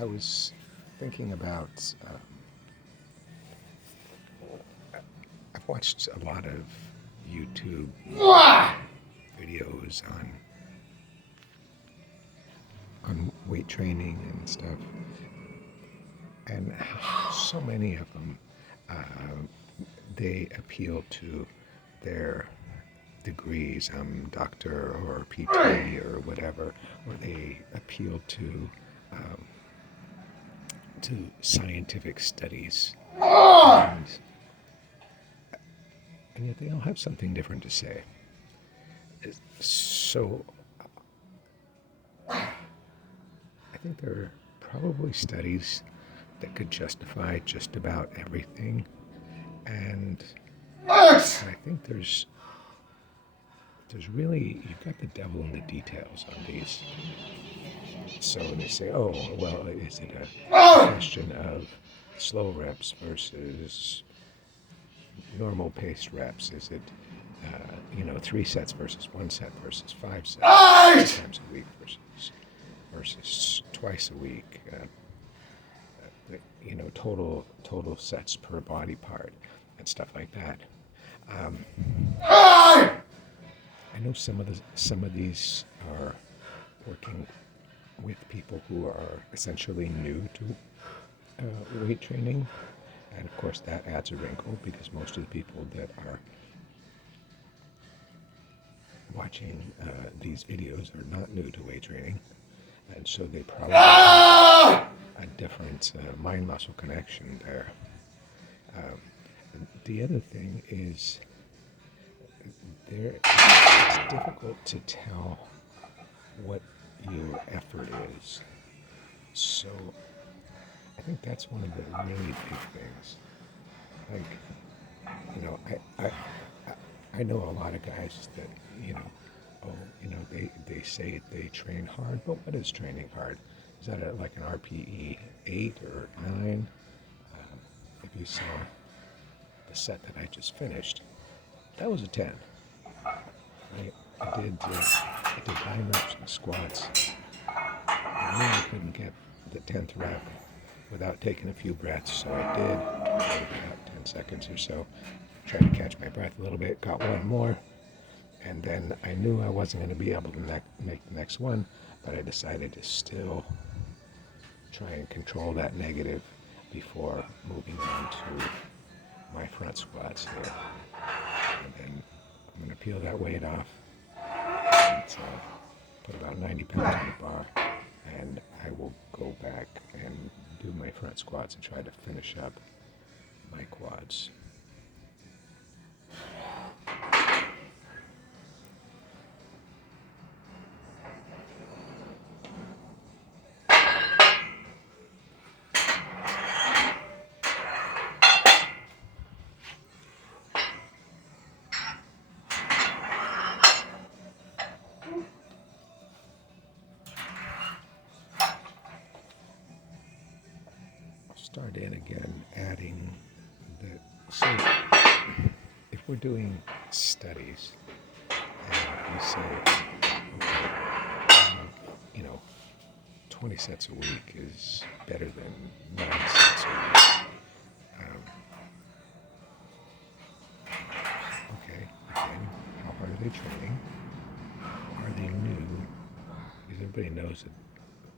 I was thinking about. I've watched a lot of YouTube videos on weight training and stuff, and so many of them they appeal to their degrees, doctor or PT or whatever, or they appeal to scientific studies, and, and yet they all have something different to say. So I think there are probably studies that could justify just about everything, and I think there's really, you've got the devil in the details on these. So they say, oh, well, is it a question of slow reps versus normal paced reps? Is it, 3 sets versus 1 set versus 5 sets 3 times a week versus twice a week? Total sets per body part and stuff like that. I know some of these are working with people who are essentially new to weight training, and of course that adds a wrinkle because most of the people that are watching these videos are not new to weight training, and so they probably have a different mind-muscle connection there. The other thing is it's difficult to tell what your effort is. So I think that's one of the really big things. I know a lot of guys that, they say they train hard, but what is training hard? Is that like an RPE 8 or 9? If you saw the set that I just finished, that was a 10. I did 9 reps in squats. I knew I couldn't get the 10th rep without taking a few breaths, so I did about 10 seconds or so. Tried to catch my breath a little bit, got one more, and then I knew I wasn't going to be able to make the next one, but I decided to still try and control that negative before moving on to my front squats here. And then I'm going to peel that weight off and put about 90 pounds on the bar, and I will go back and do my front squats and try to finish up my quads. Start in again, adding so if we're doing studies and we say, okay, 20 sets a week is better than 9 sets a week. Okay, again, how hard are they training? Are they new? Because everybody knows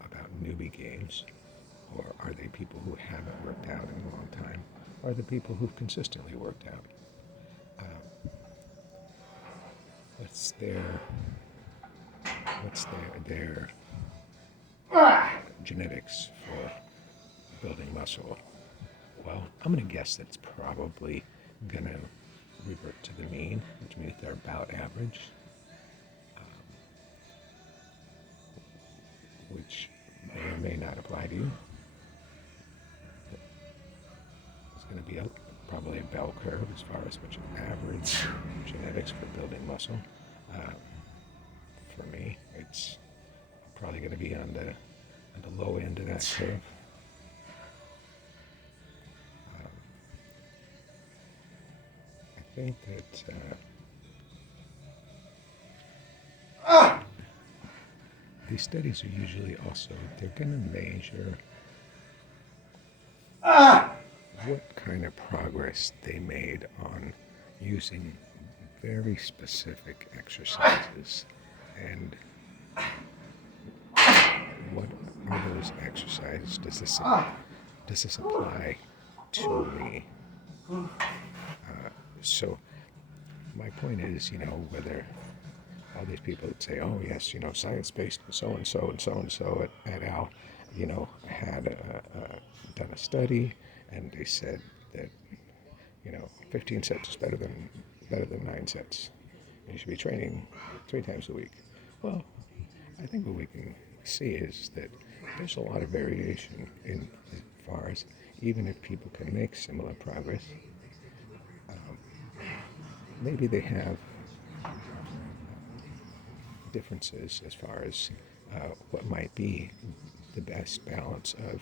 about newbie games. Or are they people who haven't worked out in a long time? Or are they people who've consistently worked out? What's their genetics for building muscle? Well, I'm going to guess that it's probably going to revert to the mean, which means they're about average, which may or may not apply to you. Going to be probably a bell curve as far as which average genetics for building muscle. For me, it's probably going to be on the low end of that curve. I think that these studies are usually also, they're going to measure what kind of progress they made on using very specific exercises, and what are those exercises? Does this apply to me? So my point is, whether all these people that say, oh yes, science-based so and so and so and so at Al, had done a study, and they said that 15 sets is better than 9 sets. You should be training 3 times a week. Well, I think what we can see is that there's a lot of variation in as far as, even if people can make similar progress, maybe they have differences as far as what might be the best balance of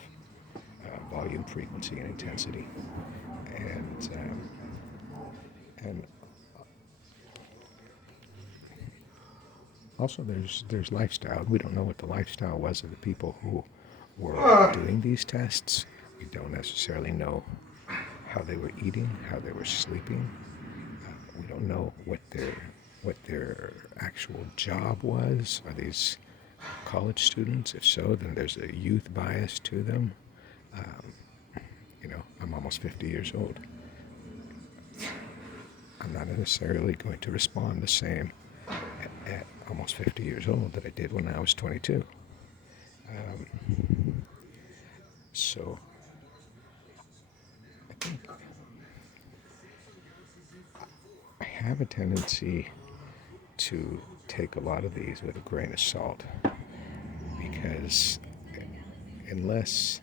volume, frequency, and intensity. And also there's lifestyle. We don't know what the lifestyle was of the people who were doing these tests. We don't necessarily know how they were eating, how they were sleeping. We don't know what their actual job was. Are these college students? If so, then there's a youth bias to them. I'm almost 50 years old. I'm not necessarily going to respond the same at almost 50 years old that I did when I was 22. So I think I have a tendency to take a lot of these with a grain of salt, because unless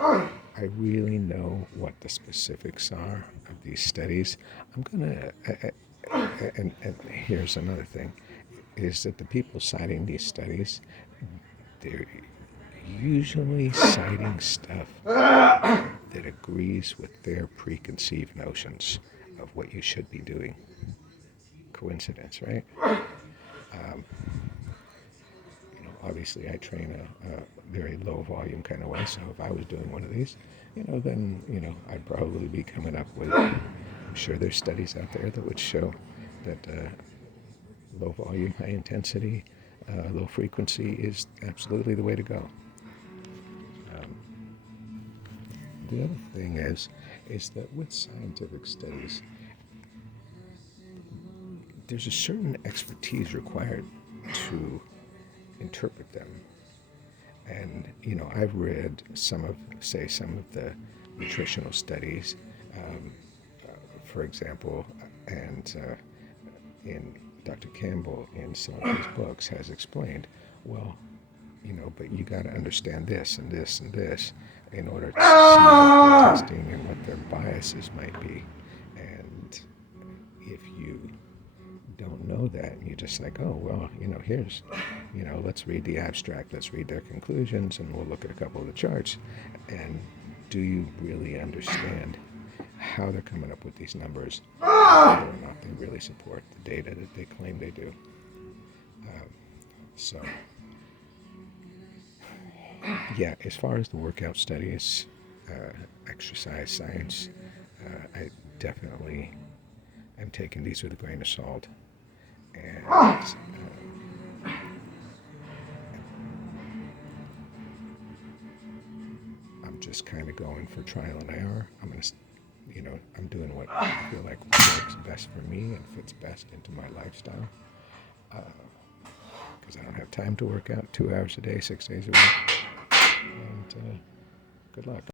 I really know what the specifics are of these studies, I'm gonna. And here's another thing: is that the people citing these studies, they're usually citing stuff that agrees with their preconceived notions of what you should be doing. Coincidence, right? Obviously I train a very low volume kind of way, so if I was doing one of these, then, I'd probably be coming up with, I'm sure there's studies out there that would show that low volume, high intensity, low frequency is absolutely the way to go. The other thing is that with scientific studies, there's a certain expertise required to interpret them. And, I've read some of the nutritional studies, for example, and in Dr. Campbell, in some of his books, has explained, well, but you got to understand this and this and this in order to see what they're testing and what their biases might be. And if you don't know that, and you're just like, oh, well, here's, let's read the abstract, let's read their conclusions, and we'll look at a couple of the charts. And do you really understand how they're coming up with these numbers, whether or not they really support the data that they claim they do? So, yeah, as far as the workout studies, exercise science, I definitely am taking these with a grain of salt. And I'm just kind of going for trial and error. I'm doing what I feel like works best for me and fits best into my lifestyle. Because I don't have time to work out 2 hours a day, 6 days a week. And good luck.